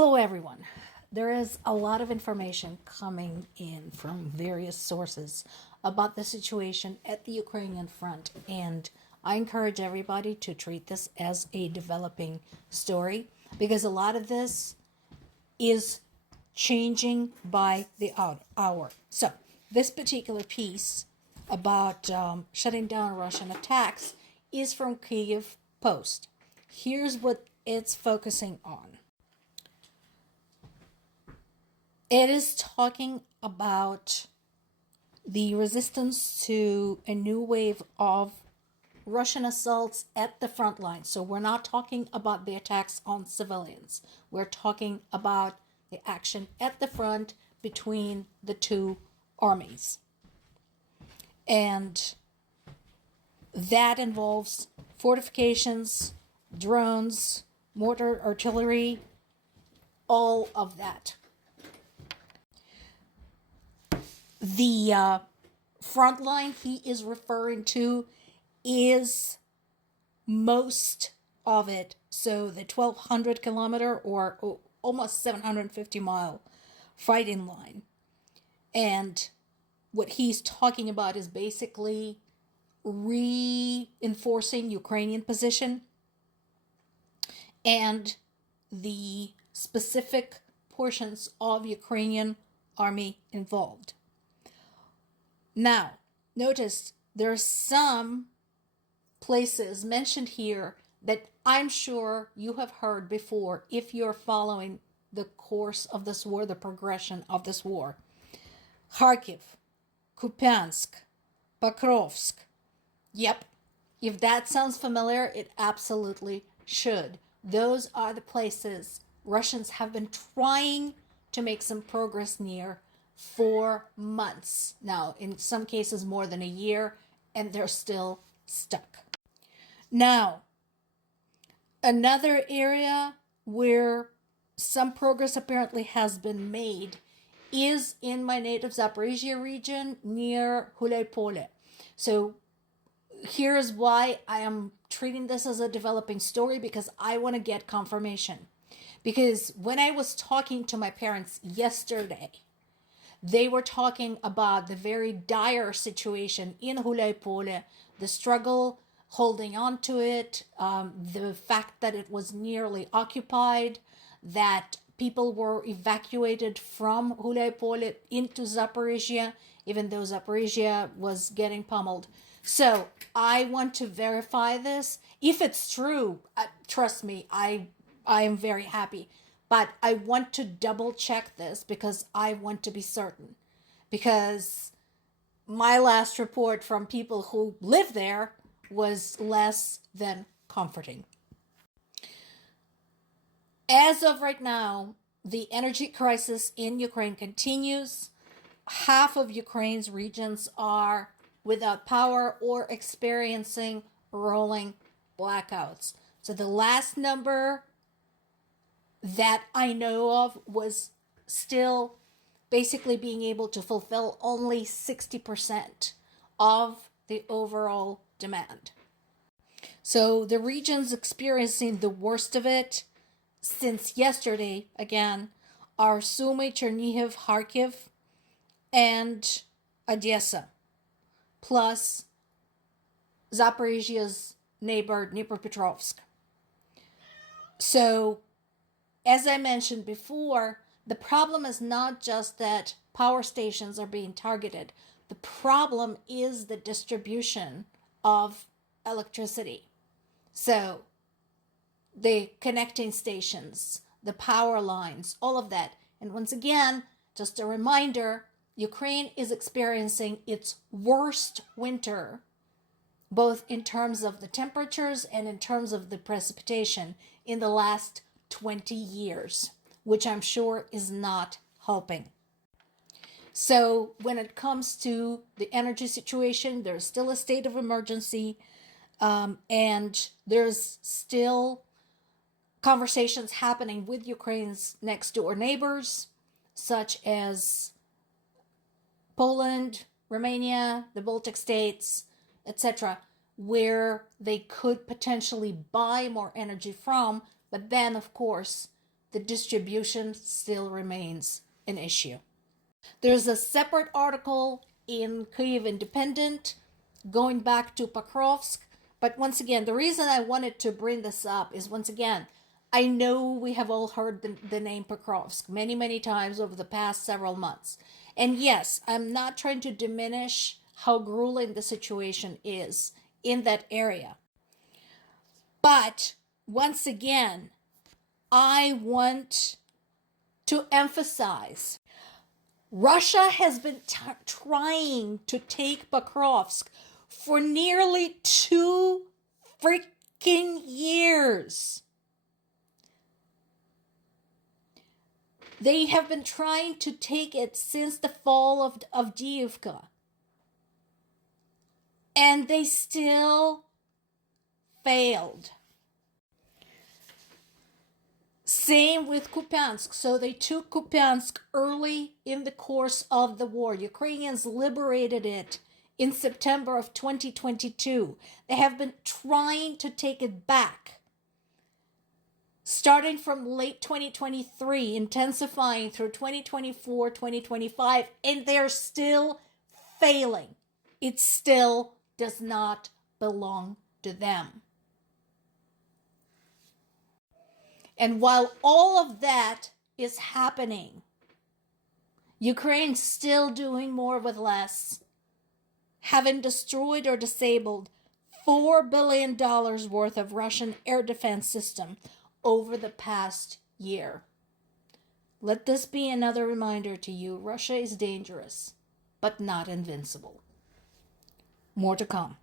Hello, everyone. There is a lot of information coming in from various sources about the situation at the Ukrainian front, and I encourage everybody to treat this as a developing story because a lot of this is changing by the hour. So, this particular piece about shutting down Russian attacks is from Kyiv Post. Here's what it's focusing on. It is talking about the resistance to a new wave of Russian assaults at the front line. So we're not talking about the attacks on civilians. We're talking about the action at the front between the two armies. And that involves fortifications, drones, mortar artillery, all of that. The front line he is referring to is most of it. So the 1,200 kilometer or almost 750 mile fighting line. And what he's talking about is basically reinforcing Ukrainian position and the specific portions of Ukrainian army involved. Now, notice there are some places mentioned here that I'm sure you have heard before if you're following the course of this war, the progression of this war. Kharkiv, Kupiansk, Pokrovsk. Yep, if that sounds familiar, it absolutely should. Those are the places Russians have been trying to make some progress near for months. Now, in some cases more than a year, and they're still stuck. Now, another area where some progress apparently has been made is in my native Zaporizhia region near Hulaypole. So here's why I am treating this as a developing story, because I want to get confirmation. Because when I was talking to my parents yesterday, they were talking about the very dire situation in Hulaypole, the struggle holding on to it, the fact that it was nearly occupied, that people were evacuated from Hulaypole into Zaporizhia, even though Zaporizhia was getting pummeled. So I want to verify this. If it's true, trust me, I am very happy. But I want to double check this because I want to be certain. Because my last report from people who live there was less than comforting. As of right now, the energy crisis in Ukraine continues. Half of Ukraine's regions are without power or experiencing rolling blackouts. So the last number that I know of was still basically being able to fulfill only 60% of the overall demand. So the regions experiencing the worst of it since yesterday, again, are Sumy, Chernihiv, Kharkiv, and Odessa, plus Zaporizhia's neighbor, Dnipropetrovsk. So, as I mentioned before, the problem is not just that power stations are being targeted. The problem is the distribution of electricity. So, the connecting stations, the power lines, all of that. And once again, just a reminder, Ukraine is experiencing its worst winter, both in terms of the temperatures and in terms of the precipitation in the last 20 years, which I'm sure is not helping. So when it comes to the energy situation, there's still a state of emergency, and there's still conversations happening with Ukraine's next door neighbors, such as Poland, Romania, the Baltic states, etc., where they could potentially buy more energy from. But then, of course, the distribution still remains an issue. There's a separate article in Kyiv Independent going back to Pokrovsk. But once again, the reason I wanted to bring this up is, once again, I know we have all heard the name Pokrovsk many, many times over the past several months. And yes, I'm not trying to diminish how grueling the situation is in that area. But once again, I want to emphasize Russia has been trying to take Pokrovsk for nearly 2 freaking years. They have been trying to take it since the fall of Avdiivka. And they still failed. Same with Kupiansk. So they took Kupiansk early in the course of the war. Ukrainians liberated it in September of 2022. They have been trying to take it back, starting from late 2023, intensifying through 2024, 2025, and they're still failing. It still does not belong to them. And while all of that is happening, Ukraine's still doing more with less, having destroyed or disabled $4 billion worth of Russian air defense system over the past year. Let this be another reminder to you: Russia is dangerous, but not invincible. More to come.